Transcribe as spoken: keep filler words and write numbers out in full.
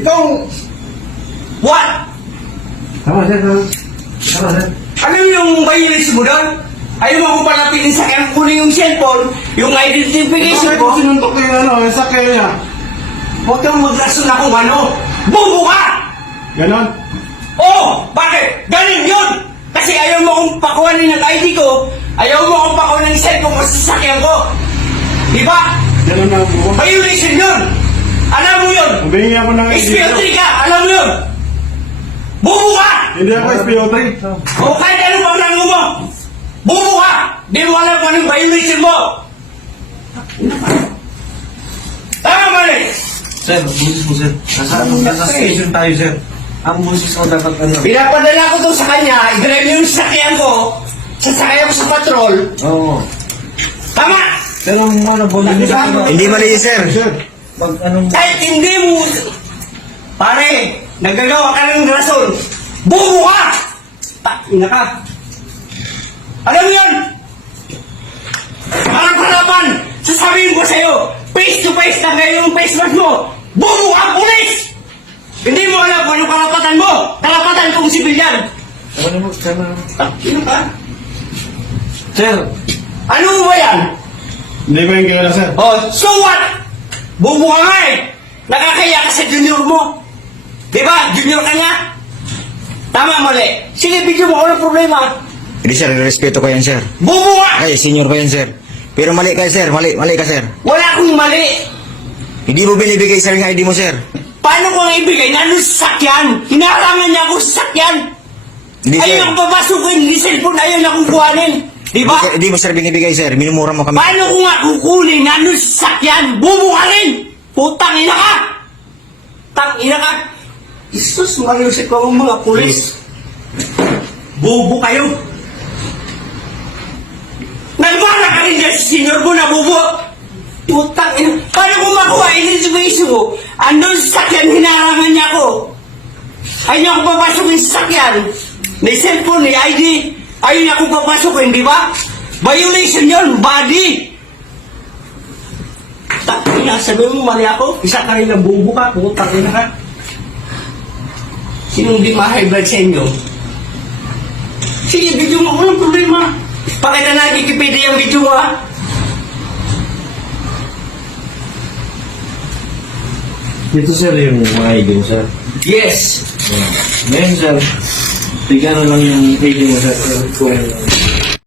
Ikaw, what? Tama, sir. Tama, tama sir. Ano yung violation mo doon? Ayaw mo akong palapitin sa kanya, kunin yung cellphone, yung identification Bakit mo ko. sinuntok ko yung ano, yung sakya niya? Huwag kang maglason na kung ano. Bubo ka! Ganon? Oo! Bakit? Ganun yun! Kasi ayaw mo akong pakuhanin ng I D ko, ayaw mo akong pakuhanin ng cellphone ko sa sasakyan ko. Di ba? Ganon na po. Violation yun! Alam mo yun! Humingi ako ng I D. S P O three ka! Alam mo yun! Bubo ka! Hindi ako S P O three. O kahit ano pang rango mo! Bubo ka! Di mo alam kung anong violation mo! Tama ba rin? Sir, busis mo, sir. Nasa, nasa station tayo, sir. Ang busis mo dapat ano. Pinapadala ko to sa kanya, i-drive niyo yung sasakyan ko, sasakyan ko sa patrol. Oo. Tama! Pero ang ano, bulis mo sa ano. Hindi mali yun, sir. Sir, Pag anong... Kahit hindi mo... Pare, nagagawa ka ng rason. Bubo ka! Ina ka! Alam mo yun? Harap-harapan! Sasabihin ko sa'yo, face to face na kayo yung face mask mo! Bubo ka, pulis! Hindi mo alam kung anong karapatan mo! Karapatan kong sibilyan! Ano mo, sir? Ina ka? Sir, Ano mo ba yan? hindi ko yung kilala, sir. Oh, so what? Bubo ka nga eh! Nakakaya ka sa junior mo! Di ba? Junior ka nga? Tama, mali. Sige, bigyan mo ako ng problema. Hindi, sir. Respeto ko yan, sir. Bubo ka! Ay, senior ko yan, sir. Pero mali ka, sir. Mali, mali ka, sir. Wala akong mali. Hindi mo binibigay, sir, yung I D mo, sir. Paano ko nga ibigay? Nandun sa sakyan. Hinarangan niya ako sa sakyan. Hindi, sir. Ayaw akong papasukin. Hindi cellphone. Ayaw na akong kuhanin. Di ba? Hindi, hindi mo, sir, binibigay, sir. Minumura mo kami. Paano ko nga kukunin? Nandun sa sakyan. Bubo ka rin. Putang ina ka. Tang ina ka. Isus, mariusip ko ang mga pulis. Bubo kayo. Nagmana ka rin dyan sa senior mo na bubo. Putang ina. Paano ko makuha identification ko? Andun sa sakyan, hinarangan niya ako. Ayaw niya akong papasukin sa sakyan. May cellphone, may I D. Ayaw niya akong papasukin, di ba? Violation yun, body. Takina, sabi mo mali ako. Isa ka rin ng bubo ka, putang ina ka. Sinong di ma-high blood sa inyo? Sige, video mo, walang problema. Pakita na Wikipedia yung video mo, ha? dito, sir, yung mga I D mo, sir. Yes. Ngayon, sir, bigyan na lang yung I D mo, sir. Kung